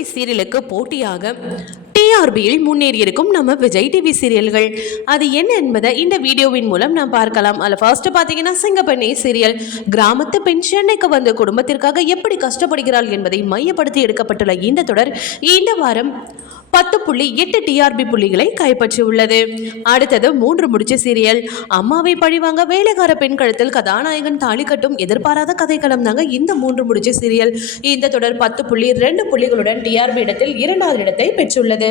TV சீரியலுக்கு போட்டியாக டிஆர்பியில் முன்னேறியிருக்கும் நம்ம Vijay TV சீரியல்கள். அது என்ன என்பதை இந்த வீடியோவின் மூலம் நாம் பார்க்கலாம். அதில் ஃபர்ஸ்ட்டு பார்த்தீங்கன்னா சிங்கப்பெண்ணை சீரியல் கிராமத்து பெண் சென்னைக்கு வந்த குடும்பத்திற்காக எப்படி கஷ்டப்படுகிறாள் என்பதை மையப்படுத்தி எடுக்கப்பட்டுள்ள இந்த தொடர் இந்த வாரம் பத்து புள்ளி எட்டு டிஆர்பி புள்ளிகளை கைப்பற்றியுள்ளது. அடுத்தது மூன்று முடிச்ச சீரியல். அம்மாவை பழிவாங்க வேலைக்கார பெண் கழுத்தில் கதாநாயகன் தாலி கட்டும் எதிர்பாராத கதைக்களம் தாங்க இந்த மூன்று முடிச்ச சீரியல். இந்த தொடர் பத்து புள்ளி ரெண்டு புள்ளிகளுடன் டிஆர்பி இடத்தில் இரண்டாவது இடத்தை பெற்றுள்ளது.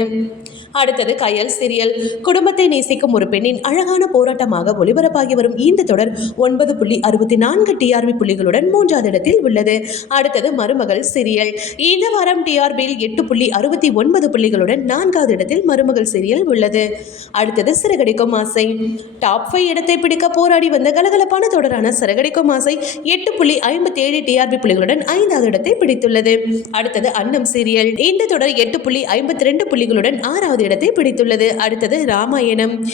அடுத்தது கயல் சீரியல். குடும்பத்தை நேசிக்கும் ஒரு பெண்ணின் அழகான போராட்டமாக ஒளிபரப்பாகி வரும் இந்த தொடர் ஒன்பது புள்ளி அறுபத்தி நான்கு டிஆர்பி புள்ளிகளுடன் மூன்றாவது இடத்தில் உள்ளது. அடுத்தது மருமகள் சீரியல். இந்த வாரம் டிஆர்பியில் எட்டு புள்ளி அறுபத்தி ஒன்பது புள்ளிகளுடன் நான்காவது இடத்தில் மருமகள் சீரியல் உள்ளது. அடுத்தது சிறகடிக்கும் ஆசை. டாப் ஃபைவ் இடத்தை பிடிக்க போராடி வந்த கலகலப்பான தொடரான சிறகடிக்கும் ஆசை எட்டு புள்ளி ஐம்பத்தி ஏழு டிஆர்பி புள்ளிகளுடன் ஐந்தாவது இடத்தை பிடித்துள்ளது. அடுத்தது அன்னம் சீரியல் இந்த தொடர் எட்டு புள்ளி ஐம்பத்தி ரெண்டு புள்ளிகளுடன் ஆறாவது இடத்தை பிடித்துள்ளது. அடுத்தது ராமாயணம்.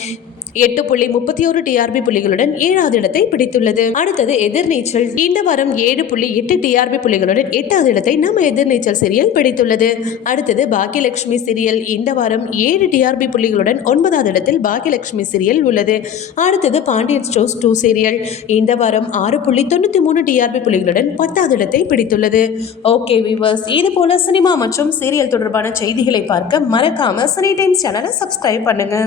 எட்டு புள்ளி முப்பத்தி ஒரு டிஆர்பி புள்ளிகளுடன் ஏழாவது இடத்தை பிடித்துள்ளது. அடுத்தது எதிர்நீச்சல். இந்த வாரம் ஏழு புள்ளி எட்டு டிஆர்பி புள்ளிகளுடன் எட்டாவது இடத்தை நம்ம எதிர்நீச்சல் சீரியல் பிடித்துள்ளது. அடுத்தது பாக்கியலட்சுமி சீரியல். இந்த வாரம் ஏழு டிஆர்பி புள்ளிகளுடன் ஒன்பதாவது இடத்தில் பாக்கியலட்சுமி சீரியல் உள்ளது. அடுத்தது பாண்டியன் ஸ்டோர்ஸ் டூ சீரியல். இந்த வாரம் ஆறு புள்ளி தொண்ணூற்றி மூணு டிஆர்பி புள்ளிகளுடன் பத்தாவது இடத்தை பிடித்துள்ளது. ஓகே விவர்ஸ் இது போல சினிமா மற்றும் சீரியல் தொடர்பான செய்திகளை பார்க்க மறக்காம சனி டைம்ஸ் சேனலை சப்ஸ்கிரைப் பண்ணுங்க.